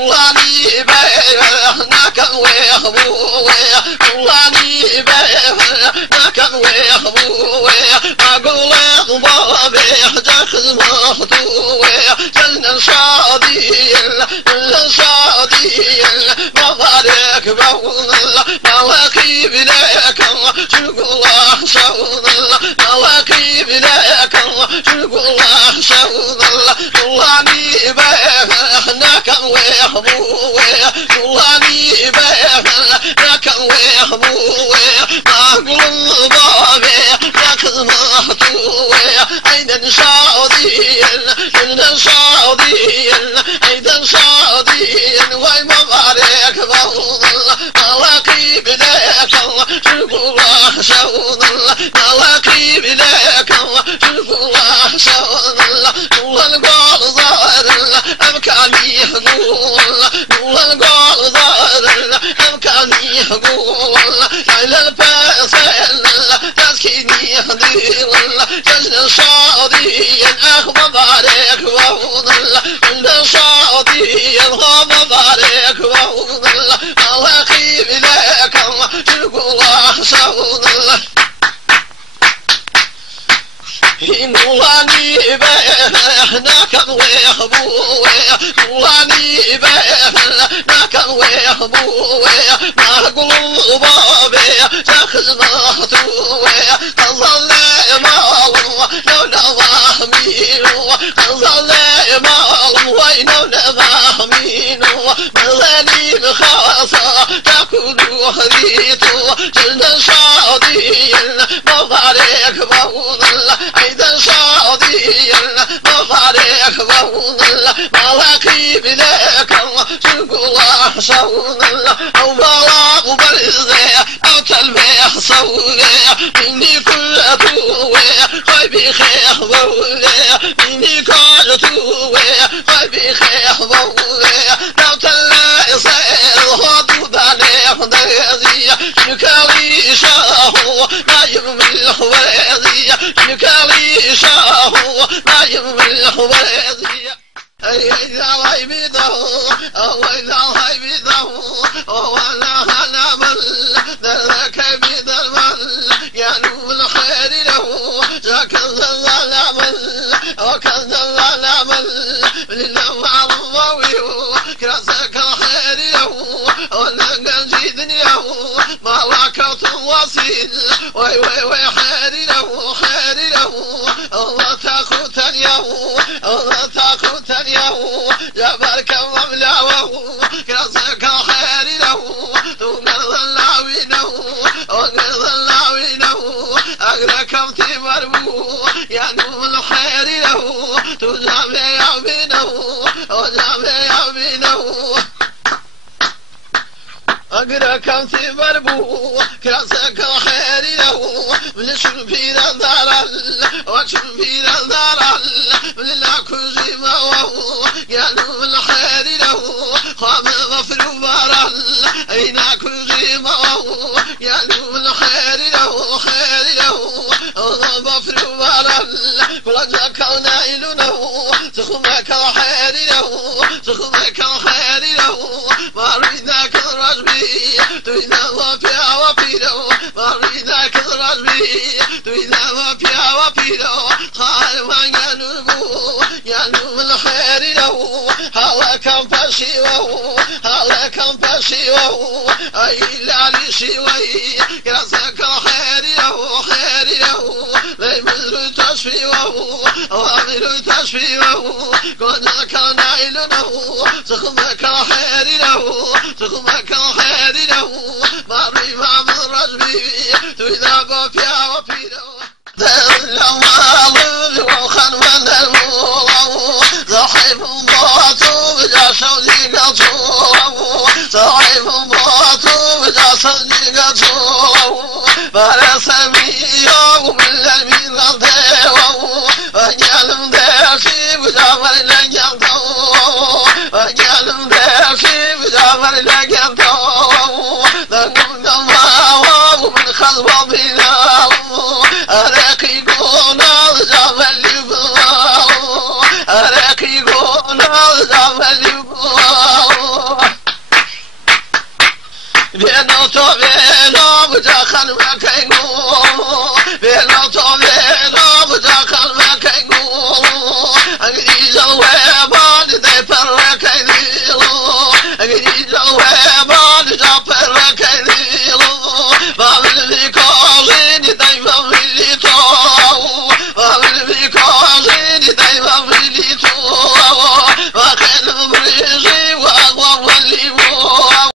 قولاني بينا كان ويهبويا قولاني بينا كان ويهبويا ما قولت ضابي جاخذ مخطويا جلنا شادين ما بارك بولا مواكي بلاك تقول شاود الله مواكي بلاك تقول شاود الله قولاني بينا كان ويهبويا قولاني بينا كان ويهبويا ما قول ضابي جاخذ مخطويا عيدا شادين عيدا شادين وي مبارك بولا مواكي بلاك تقول شاود الله مواكي بلاك تقول شاود الله والقول ظاهر أمكاني يقول والقول ظاهر أمكاني يقول إلى الفاسل تسكيني يهدي جزن صادي أخ مبارك بولا عند صادي هو مبارك بولا مواكي بلاك تقول شاود الله قولاني بينا كان ويهبويا قولاني بينا كان ويهبويا ما قول بابي جاخذ مخطويا قظل مالو لو نفهمينو قظل مالو وينو نفهمينو مغني بخاصة تاكلو خريطو جلنا شادين مبارك بولا عيدا شادين مبارك بولا مواكي بلاك تقول شاود الله أو بلاغ برزي أو تلميح صوغي مني كل توي خيبي خيخ بولي مني كل توي خيبي خيخ بولي لو تلاقي صير هدو باليخ دغزي شكالي شاهو نايم من خوازي شكالي شاهو نايم من خوازي إذا غيبته أو إذا غيبته ولا هنمل ذاك بيد المل ينوب الخير له ذاك الظلام وكذا الظلام لله عظمه كراسك الخير له ولا جيدني له ما وكرت وصيل وي وي وي خير له خير له الله تاخذ له الله تاخذ له جبرك وملاوه كراسك الخير له تقرض اللاوينه وقرض اللاوينه أقركم تمربو يا نوم الخير له تجامع يمينه وجامع يمينه أقركم تمربو كراسك الخير له من شربين الدار وشربين الدار من كل ما يا نوم الخير له قام غفر بارا أين كل ما يا نوم الخير له خير له غفر بارا ولجاك نائلونه تخمك الخير له تخمك الخير له ما ريدك الرجبي تريد وفيا وفيده ما ريدك الرجبي تريد وفيا وفيده قال ما ينبو ينبو الخير له هلا كم فشيوه هلا كم فشيوه أي لا لشيوه كراسك الخير له خير له لا يمر تشفيه وامر تشفيه كنا كان إلنه تخمك الخير له تخمك الخير له ما بي ما من رجبي تذاب فيها وفيده الأموال وخن من المولى صاحب باطو بجاسودي قطوله صاحب باطو بجاسودي قطوله فرسمي يوم الذي غضبه وجعلم داشي بجافر لجنته وجعلم داشي بجافر لجنته ذنب دماه من خلف بناه أراكي قونا زعفل يبواه أراكي قونا زعفل يبواه 做别老不着看我开工，别老做别老不着看我开工，俺给你让外把你带奔来开你喽，俺给你让外。